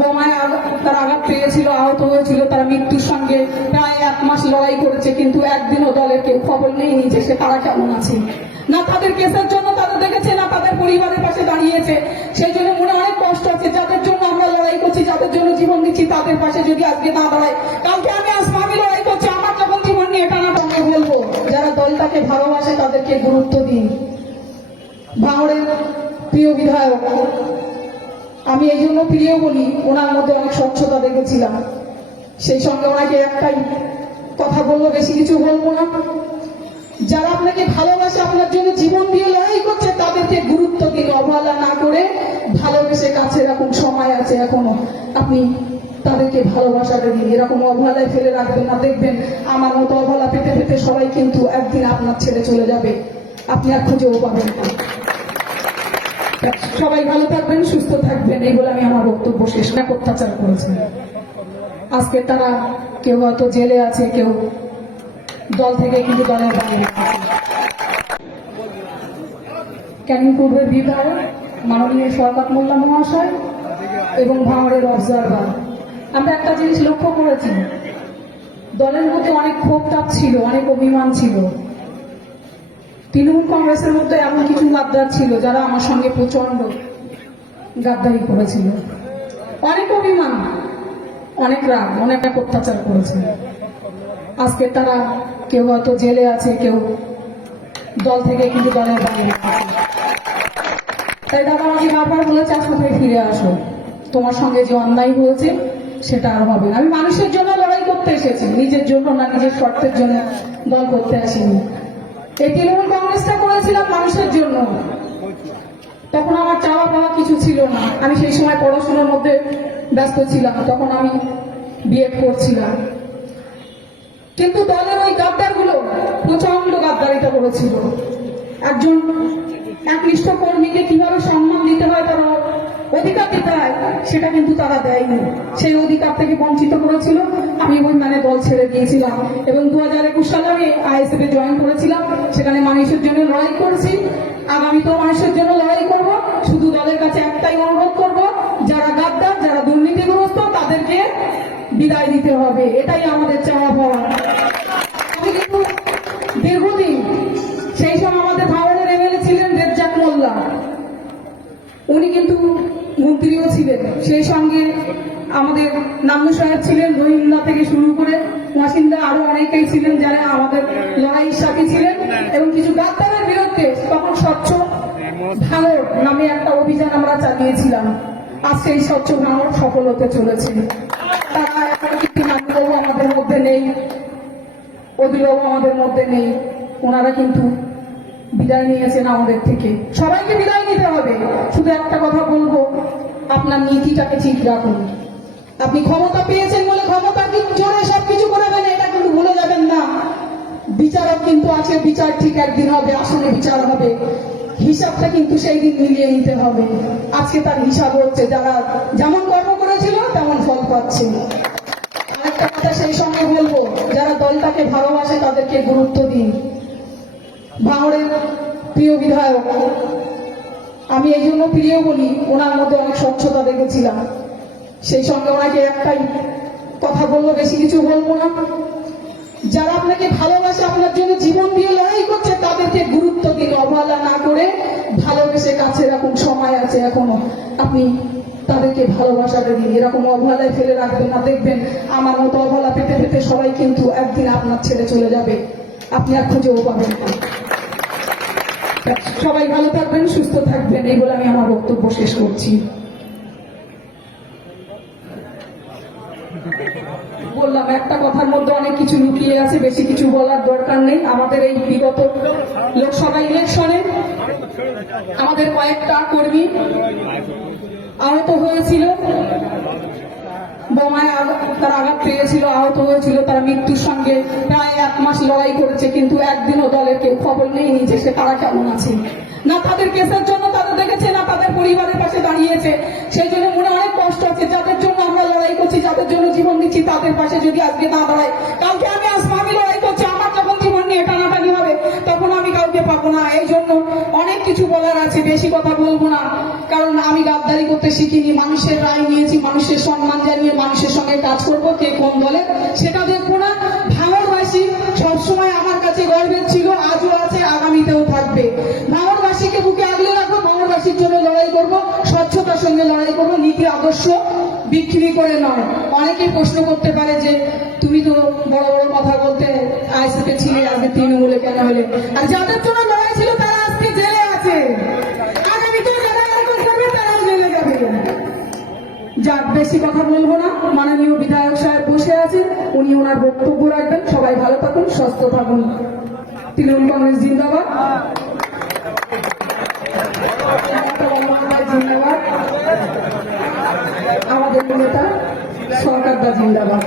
বোমায় তার আঘাত পেয়েছিল, আহত হয়েছিল, তারা মৃত্যুর সঙ্গে প্রায় এক মাস লড়াই করেছে, কিন্তু একদিনও দলের কেউ খবর নেয়নি যে সে তারা কেমন আছে। না তাদের কেসের জন্য তাদের দেখেছে, না তাদের পরিবারের পাশে দাঁড়িয়েছে। সেই জন্য মনে অনেক কষ্ট আছে, যাদের জন্য আমরা লড়াই করছি, যাদের জন্য জীবন দিচ্ছি, তাদের পাশে যদি আজকে না দাঁড়ায়, কালকে আমি আসব আমি লড়াই করছি, আমার যখন জীবন নিয়ে টানা সঙ্গে বলব, যারা দলটাকে ভালোবাসে তাদেরকে গুরুত্ব দিন। ভাঙড়ের প্রিয় বিধায়ক আমি এই জন্য প্রিয় বলি, ওনার মধ্যে অনেক স্বচ্ছতা দেখেছিলাম। সেই সঙ্গে ওনাকে একটাই কথা বলব বেশি কিছু বলব না। যারা আপনাকে ভালোবাসে, আপনার জন্য জীবন দিয়ে লড়াই করছে, তাদেরকে গুরুত্ব দিন, অবহেলা না করে ভালোবেসে কাছে এরকম সময় আছে এখনও। আপনি তাদেরকে ভালোবাসাটা দিন এরকম অবহেলায় ফেলে রাখবেন না। দেখবেন, আমার মতো অবহেলা পেতে পেতে সবাই কিন্তু একদিন আপনার ছেড়ে চলে যাবে। আপনি আর খুঁজেও পাবেন না। সবাই ভালো থাকবেন, সুস্থ থাকবেন এই বলে আমি আমার বক্তব্য শেষ না, অত্যাচার করেছেন। আজকে তারা কেউ হয়তো জেলে আছে, কেউ দল থেকে কিন্তু দলের বাইরে। ক্যানিং পূর্বের বিধায়ক, মাননীয় শওকত মোল্লা মহাশয় এবং ভাঙড়ের অবজারভার আমরা একটা জিনিস লক্ষ্য করেছি, দলের মধ্যে অনেক ক্ষোভ তাপ ছিল, অনেক অভিমান ছিল। তৃণমূল কংগ্রেসের মধ্যে এমন কিছু গাদ্দার ছিল যারা আমার সঙ্গে প্রচণ্ড গাদ্দারি করেছিল। অনেক অভিমান, অনেক রাগ অনেক অত্যাচার করেছে। আজকে তারা কেউ হয়তো জেলে আছে, কেউ দল থেকে কিন্তু দলের বাইরে তাই দাদা, আমাকে বারবার বলেছে হাসপাতালে ফিরে আসো? তোমার সঙ্গে যে অন্যায় হয়েছে, সেটা আর হবে না। আমি মানুষের জন্য লড়াই করতে এসেছি, নিজের জন্য না, নিজের শর্তের জন্য দল করতে আসিনি। এই তৃণমূল কংগ্রেসটা করেছিলাম মানুষের জন্য। তখন আমার চাওয়া পাওয়া কিছু ছিল না। আমি সেই সময় পড়াশোনার মধ্যে ব্যস্ত ছিলাম, তখন আমি বিএড করছিলাম। কিন্তু দলের ওই গাদ্দারগুলো প্রচণ্ড গাদ্দারিতা করেছিল। একজন একনিষ্ঠ কর্মীকে কীভাবে সম্মান দিতে সেটা কিন্তু তারা দেয়নি। সেই অধিকার থেকে বঞ্চিত করেছিল। আমি ওই মানে দল ছেড়ে দিয়েছিলাম এবং দু হাজার একুশ সালে আমি আইএসএফে জয়েন করেছিলাম। সেখানে মানুষের জন্য লড়াই করেছি। তো মানুষের জন্য লড়াই করব। শুধু দলের কাছে একটাই অনুরোধ করব, যারা গাদ্দার, যারা দুর্নীতিগ্রস্ত, তাদেরকে বিদায় দিতে হবে। এটাই আমাদের চাওয়া পাওয়া সেই সঙ্গে আমাদের নামু সাহেব ছিলেন রহিমুল্লাহ থেকে শুরু করে ওয়াসিন্দা আরও অনেকেই ছিলেন যারা আমাদের লড়াইয়ের সাথী ছিলেন এবং কিছু গাদ্দারের বিরুদ্ধে তখন স্বচ্ছ ভাঙর নামে একটা অভিযান আমরা চালিয়েছিলাম। আজ সেই স্বচ্ছ ভাঙর সফল হতে চলেছে। তারা আমাদের মধ্যে নেই অভিভাবক আমাদের মধ্যে নেই। ওনারা কিন্তু বিদায় নিয়েছেন আমাদের থেকে। সবাইকে বিদায় নিতে হবে। শুধু একটা কথা বলব আপনার নীতিটাকে ঠিক রাখুন। আপনি ক্ষমতা পেয়েছেন বলে ক্ষমতা জোরে সবকিছু করে দেন, এটা কিন্তু ভুলে যাবেন না। বিচারক কিন্তু আছে, বিচার ঠিক একদিন হবে, আসলে বিচার হবে। হিসাবটা কিন্তু সেই দিন মিলিয়ে নিতে হবে। আজকে তার হিসাব হচ্ছে, যারা যেমন কর্ম করেছিল, তেমন ফল পাচ্ছে। সেই সঙ্গে বলব, যারা দলটাকে ভালোবাসে তাদেরকে গুরুত্ব দিন। ভাঙড়ের প্রিয় বিধায়ক আমি এই জন্য প্রিয় বলি, ওনার মধ্যে অনেক স্বচ্ছতা দেখেছিলাম। সেই সঙ্গে ওনাকে একটাই কথা বলব বেশি কিছু বলব না। যারা আপনাকে ভালোবাসে, আপনার জন্য জীবন দিয়ে লড়াই করছে, তাদেরকে গুরুত্ব দিন, অবহেলা না করে ভালোবেসে কাছে রাখুন, সময় আছে এখনও। আপনি তাদেরকে ভালোবাসাটা দিন এরকম অবহেলায় ফেলে রাখবেন না। দেখবেন, আমার মতো অবহেলা পেতে পেতে সবাই কিন্তু একদিন আপনার ছেড়ে চলে যাবে। আপনি আর খুঁজেও পাবেন না। সবাই ভালো থাকবেন, সুস্থ থাকবেন, এই বলে আমি আমার বক্তব্য শেষ করছি। বললাম, একটা কথার মধ্যে অনেক কিছু লুকিয়ে আছে, বেশি কিছু বলার দরকার নেই। আমাদের এই বিগত লোকসভা ইলেকশনে আমাদের কয়েকটা কর্মী আহত হয়েছিল। বোমায় তার আঘাত পেয়েছিল, আহত হয়েছিল, তারা মৃত্যুর সঙ্গে প্রায় এক মাস লড়াই করেছে, কিন্তু একদিনও দলের খবর নেয়নি যে সে তারা কেমন আছে। না তাদের কেসের জন্য তাদের দেখেছে, না তাদের পরিবারের পাশে দাঁড়িয়েছে। সেই জন্য মনে অনেক কষ্ট আছে। যাদের জন্য আমরা লড়াই করছি, যাদের জন্য জীবন দিচ্ছি, তাদের পাশে যদি আজকে না দাঁড়ায়, কালকে আমি আসব আমি লড়াই করছি, আমার যখন জীবন নিয়ে টানাটানি হবে, তখন আমি কাউকে পাবো না। এই জন্য অনেক কিছু বলার আছে, বেশি কথা বলব না। কারণ আমি গাদ্দারি করতে শিখিনি। মানুষের রায় নিয়েছি, মানুষের সম্মান জানিয়ে মানুষের সঙ্গে কাজ করব, কে কোন দলে, সেটা দেখব না। ভাঙরবাসী ভাঙরবাসীকে বুকে আগলে রাখব ভাঙরবাসীর জন্য লড়াই করব, স্বচ্ছতার সঙ্গে লড়াই করব, নীতি আদর্শ বিক্রি করে নয়। অনেকে প্রশ্ন করতে পারে যে, তুমি তো বড় বড় কথা বলতে আইসিতে ছিলে আজকে তৃণমূলে কেন হলে? আর যাদের জন্য লড়াই ছিল, তারা আজকে জেলে আছে। যারা বেশি কথা বলব না। মাননীয় বিধায়ক সাহেব বসে আছেন, উনি ওনার বক্তব্য রাখবেন। সবাই ভালো থাকুন, সুস্থ থাকুন। তৃণমূল কংগ্রেস জিন্দাবাদ। জিন্দাবাদ আমাদের নেতা সরকারদা জিন্দাবাদ।